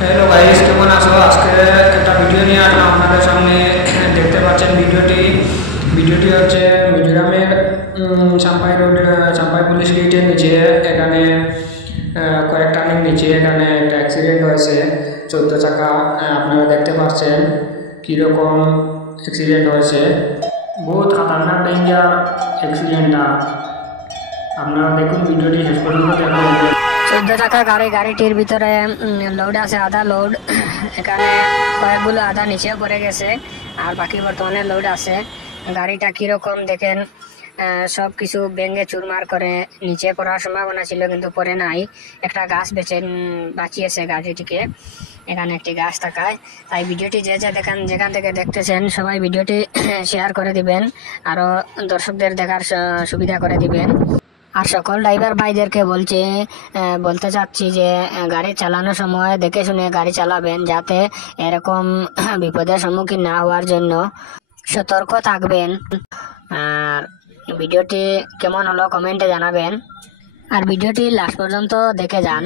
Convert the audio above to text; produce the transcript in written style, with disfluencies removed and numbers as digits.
Hello guys, কেমন আছো? আজকে একটা ভিডিও নিয়ে আসলাম আপনাদের সামনে। দেখতে পাচ্ছেন ভিডিওটি হচ্ছে মিজোরামের চাম্পাই রোড, চাম্পাই পুলিশ গেটের নিচে। এখানে কয়েক টানের নিচে এখানে একটা অ্যাক্সিডেন্ট হয়েছে 14 চাকা। আপনারা দেখতে পাচ্ছেন কীরকম অ্যাক্সিডেন্ট হয়েছে। বহুত খাতারনাক ডেঞ্জার অ্যাক্সিডেন্টটা। আপনারা দেখুন, ভিডিওটি শেষ পর্যন্ত দেখুন। 14 চাকা গাড়িটির ভিতরে লোড আছে, আধা লোড। এখানে কয়েকগুলো আধা নিচেও পড়ে গেছে, আর বাকি বর্তমানে লোড আছে। গাড়িটা কিরকম দেখেন, সব কিছু ভেঙে চুরমার করে নিচে পড়ার সম্ভাবনা ছিল, কিন্তু পড়ে নাই। একটা গাছ বাঁচিয়েছে গাড়িটিকে। এখানে একটি গাছ থাকায় তাই ভিডিওটি যে দেখেন, যেখান থেকে দেখতেছেন সবাই ভিডিওটি শেয়ার করে দিবেন, আরো দর্শকদের দেখার সুবিধা করে দিবেন। আর সকল ড্রাইভার ভাইদেরকে বলতে চাচ্ছি যে গাড়ি চালানোর সময় দেখে শুনে গাড়ি চালাবেন, যাতে এরকম বিপদের সম্মুখীন না হওয়ার জন্য সতর্ক থাকবেন। আর ভিডিওটি কেমন হলো কমেন্টে জানাবেন, আর ভিডিওটি লাস্ট পর্যন্ত দেখে যান।